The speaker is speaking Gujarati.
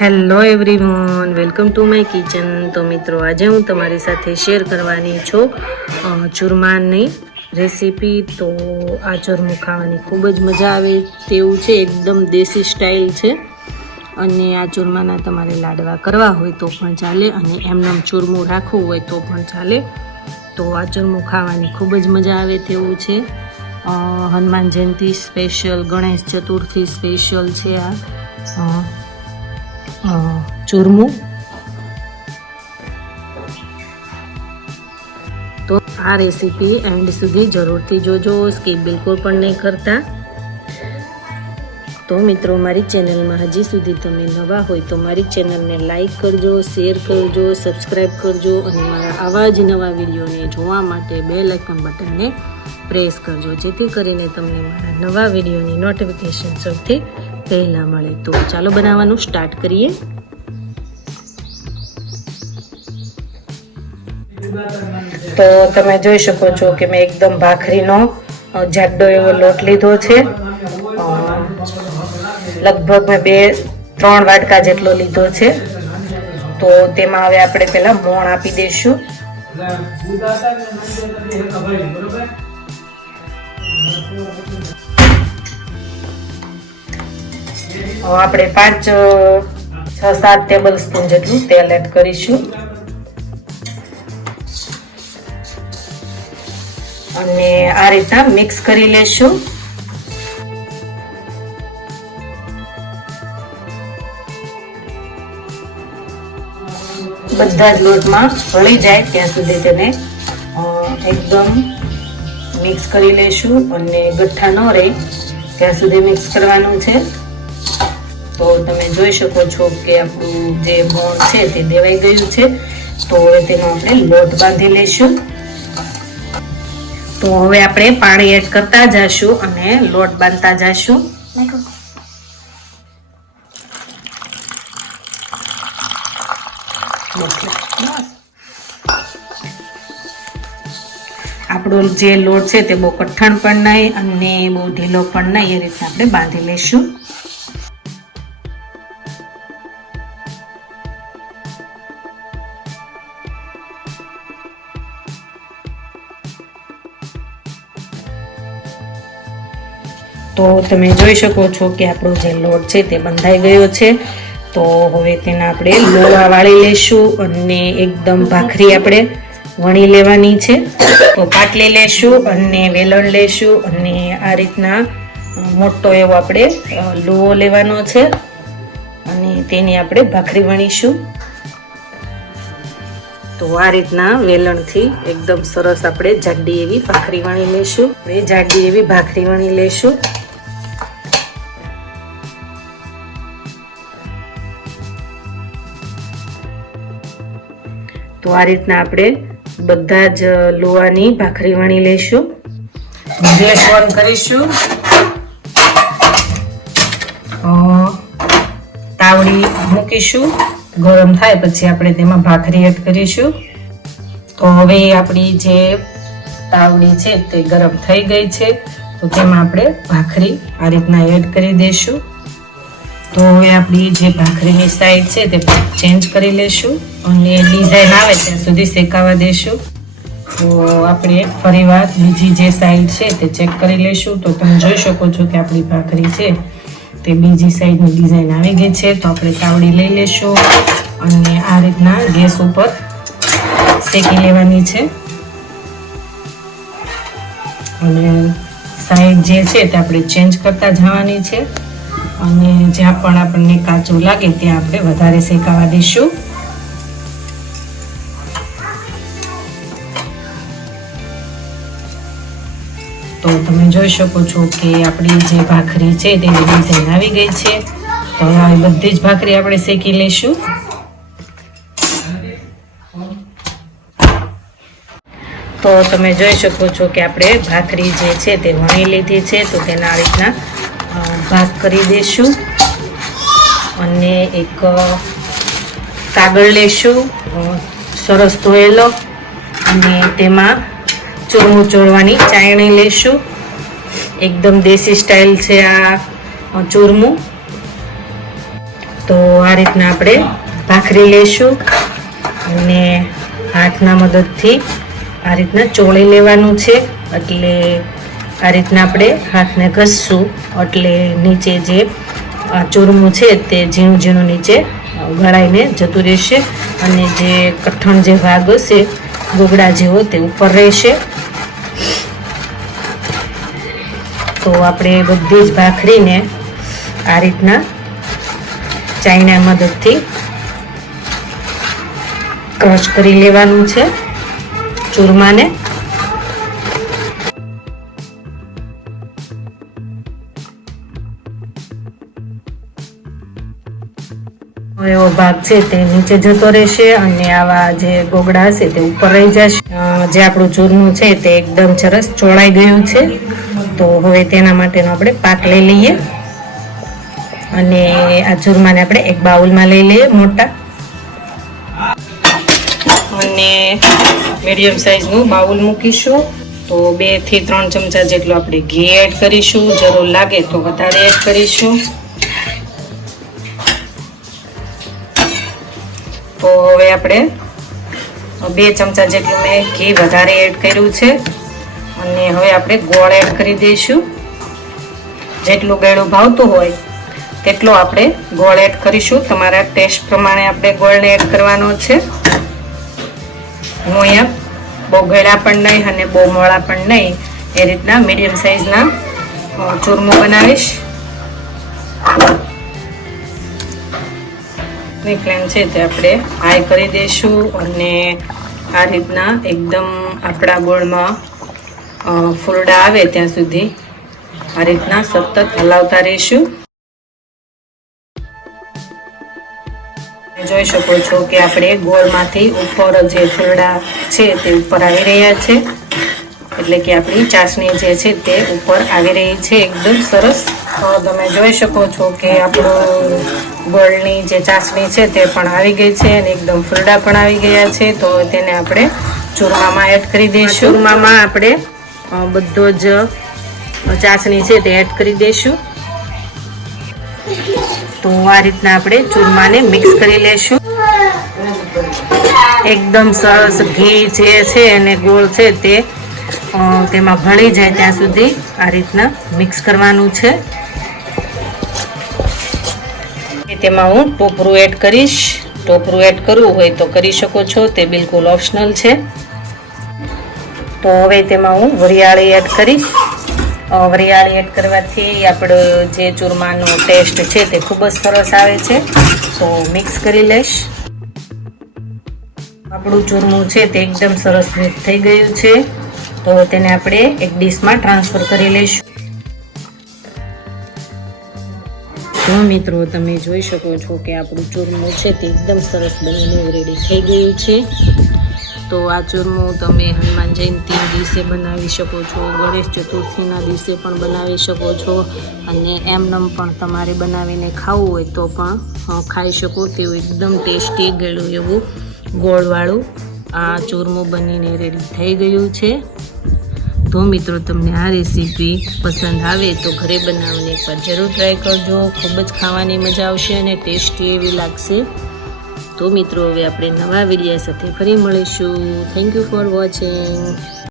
Hello everyone, welcome to my kitchen. તો મિત્રો, આજે હું તમારી સાથે શેર કરવાની છું ચૂરમાની રેસીપી। તો આ ચૂરમું ખાવાની ખૂબ જ મજા આવે તેવું છે, એકદમ દેશી સ્ટાઇલ છે। અને આ ચૂરમાના તમારે લાડવા કરવા હોય તો પણ ચાલે, અને એમનેમ ચૂરમું રાખવું હોય તો પણ ચાલે। તો આ ચૂરમું ખાવાની ખૂબ જ મજા આવે તેવું છે। હનુમાન જયંતિ સ્પેશિયલ, ગણેશ ચતુર્થી સ્પેશિયલ છે આ ચૂરમું। તો આ રેસીપી એન્ડ સુધી જરૂરથી જોજો, સ્કીપ બિલકુલ પણ નહીં કરતા। તો મિત્રો, મારી ચેનલમાં હજી સુધી તમે નવા હોય તો મારી ચેનલને લાઈક કરજો, શેર કરજો, સબસ્ક્રાઈબ કરજો, અને મારા આવા જ નવા વિડીયોને જોવા માટે બેલ આઇકન બટનને પ્રેસ કરજો, જેથી કરીને તમને મારા નવા વિડીયોની નોટિફિકેશન સૌથી પહેલાં મળે। તો ચાલો બનાવવાનું સ્ટાર્ટ કરીએ। તો તમે જોઈ શકો છો કે મેં એકદમ ભાખરીનો જાડો એવો લોટ લીધો છે। લગભગ મેં 2-3 વાટકા જેટલો લીધો છે। તો તેમાં હવે આપણે પહેલા મોણ આપી દઈશું। આપણે 5-6-7 ટેબલ સ્પૂન જેટલું તેલ એડ કરીશું, અને આ રીતના મિક્સ કરી લેશું। બધા જ લોટમાં ભળી જાય ત્યાં સુધી તેને એકદમ મિક્સ કરી લેશું, અને ગઠ્ઠા ન રહે ત્યાં સુધી મિક્સ કરવાનું છે। તો તમે જોઈ શકો છો કે આપણું જે મોણ છે તે દેવાઈ ગયું છે। તો હવે તેનો આપણે લોટ બાંધી લઈશું। તો હવે આપણે પાણી એડ કરતા જઈશું અને લોટ બાંધતા જઈશું। આપણો જે લોટ છે તે બહુ કઠણ પણ નહીં અને બહુ ઢીલો પણ નહીં, એ રીતે આપણે બાંધી લઈશું। તો તમે જોઈ શકો છો કે આપણો જે લોટ છે તે બંધાઈ ગયો છે। તો હવે તેના આપણે લોવા વાળી લઈશું, અને એકદમ ભાખરી આપણે વણી લેવાની છે। તો પાટલી લેશું અને વેલણ લેશું, અને આ રીતના મોટો એવો આપણે લોવો લેવાનો છે, અને તેની આપણે ભાખરી વણીશું। તો આ રીતના વેલણથી એકદમ સરસ આપણે જાડી એવી ભાખરી વણી લેશું। હવે જાડી એવી ભાખરી વણી લેશું। તો આ રીતના આપણે બધા જ લોવાની ભાખરી વણી લઈશું। ગેસ ઓન કરીશું, તાવડી મૂકીશું, ગરમ થાય પછી આપણે તેમાં ભાખરી એડ કરીશું। તો હવે આપણી જે તાવડી છે તે ગરમ થઈ ગઈ છે, તો તેમાં આપણે ભાખરી આ રીતના એડ કરી દઈશું। તો હવે આપણી જે ભાખરીની સાઈડ છે તે ચેન્જ કરી લેશું, અને ડિઝાઇન આવે ત્યાં સુધી શેકાવા દેશું। તો આપણે ફરીવાર બીજી જે સાઈડ છે તે ચેક કરી લેશું। તો તમે જોઈ શકો છો કે આપણી ભાખરી છે તે બીજી સાઈડની ડિઝાઇન આવી ગઈ છે। તો આપણે તાવડી લઈ લેશું, અને આ રીતના ગેસ ઉપર શેકી લેવાની છે, અને સાઈડ જે છે તે આપણે ચેન્જ કરતા જવાની છે, અને જ્યાં પણ આપણને કાચું લાગે ત્યાં આપણે વધારે શેકાવા દઈશું। તો તમે જોઈ શકો છો કે આપણી જે ભાખરી છે તેની ડિઝાઇન આવી ગઈ છે। તો હવે બધી જ ભાખરી આપણે શેકી લઈશું। તો તમે જોઈ શકો છો કે આપણે ભાખરી જે છે તે વણી લીધી છે। તો તેના આ રીતના ભાગ કરી દઈશું, અને એક કાગળ લેશું સરસ ધોયેલો, અને તેમાં ચૂરમું ચોળવાની ચાયણી લેશું। એકદમ દેશી સ્ટાઇલ છે આ ચૂરમું। તો આ રીતના આપણે ભાખરી લેશું અને હાથના મદદથી આ રીતના ચોળી લેવાનું છે. એટલે આ રીતના આપણે હાથને ઘસશું એટલે નીચે જે ચૂરમું છે તે ઝીણું ઝીણું નીચે ગળાઈને જતું રહેશે અને જે કઠણ જે ભાગ હશે ગોગડા જેવો તે ઉપર રહેશે. તો આપણે બધી જ ભાખરીને આ રીતના ચાઈના મદદથી ક્રશ કરી લેવાનું છે ચૂરમાને. એવો ભાગ છે તે નીચે જતો રહેશે અને આવા જે ગોગડા હશે તે ઉપર રહી જશે. જે આપણું ચૂરમું છે તે એકદમ સરસ ચોળાઈ ગયું છે. તો હવે તેના માટેનો આપણે પાક લઈ લઈએ અને આ ચૂરમાને આપણે એક બાઉલમાં લઈ લઈએ મોટા, અને મીડિયમ સાઈઝનું બાઉલ મૂકીશું. તો 2 થી 3 ચમચા જેટલું આપણે ઘી એડ કરીશું. જરૂર લાગે તો વધારે એડ કરીશું. તો હવે આપણે 2 ચમચા જેટલું મેં ઘી વધારે એડ કર્યું છે અને હવે આપણે ગોળ એડ કરી દઈશું. જેટલું ગળ્યું ભાવતું હોય તેટલો આપણે ગોળ એડ કરીશું. તમારા ટેસ્ટ પ્રમાણે આપણે ગોળને એડ કરવાનો છે. હું અહીંયા બહુ ગળ્યા પણ નહીં અને બહુ મોળા પણ નહીં, એ રીતના મીડિયમ સાઈઝના ચૂરમું બનાવીશ. ફ્લેમ છે તે આપણે હાઈ કરી દઈશું અને આ રીતના એકદમ આપણા ગોળમાં ફૂલડા આવે ત્યાં સુધી આ રીતના સતત હલાવતા રહીશું. જોઈ શકો છો કે આપણે ગોળમાંથી ઉપર જે ફૂલડા છે તે ઉપર આવી રહ્યા છે. એટલે કે આપણી ચાસણી જે છે તે ઉપર આવી રહી છે એકદમ સરસ. તમે જોઈ શકો છો કે આપણું ગોળની જે ચાસણી છે તે પણ આવી ગઈ છે અને એકદમ ફૂલડા પણ આવી ગયા છે. તો તેને આપણે ચૂરમામાં એડ કરી દઈશું. ચૂરમામાં આપણે બધો જ ચાસણી છે તે એડ કરી દઈશું. તો આ રીતના આપણે ચૂરમાને મિક્સ કરી લેશું. એકદમ સરસ ઘી જે છે અને ગોળ છે તે તેમાં ભળી જાય ત્યાં સુધી આ રીતના મિક્સ કરવાનું છે. તેમાં હું ટોપરું એડ કરીશ. ટોપરું એડ કરવું હોય તો કરી શકો છો, તે બિલકુલ ઓપ્શનલ છે. તો હવે તેમાં હું વરિયાળી એડ કરીશ. વરિયાળી એડ કરવાથી આપણો જે ચૂરમાનો ટેસ્ટ છે તે ખૂબ જ સરસ આવે છે. તો મિક્સ કરી લઈશ. આપણું ચૂરમું છે તે એકદમ સરસ મિક્સ થઈ ગયું છે. તો તેને આપણે એક ડીશમાં ટ્રાન્સફર કરી લઈશું. તો મિત્રો તમે જોઈ શકો છો કે આપણું ચૂરમું છે તે એકદમ સરસ બનીને રેડી થઈ ગયું છે. તો આ ચૂરમું તમે હનુમાન જયંતિ દિવસે બનાવી શકો છો, ગણેશ ચતુર્થીના દિવસે પણ બનાવી શકો છો અને એમનેમ પણ તમારે બનાવીને ખાવું હોય તો પણ ખાઈ શકો. તેવું એકદમ ટેસ્ટી ગળ્યું એવું ગોળવાળું આ ચૂરમું બનીને રેડી થઈ ગયું છે. તો મિત્રો તમને આ રેસીપી પસંદ આવે તો ઘરે બનાવીને એકવાર જરૂર ટ્રાય કરજો. ખૂબ જ ખાવાની મજા આવશે અને ટેસ્ટી એવી લાગશે. તો મિત્રો હવે આપણે નવા વિડીયો સાથે ફરી મળીશું. Thank you for watching.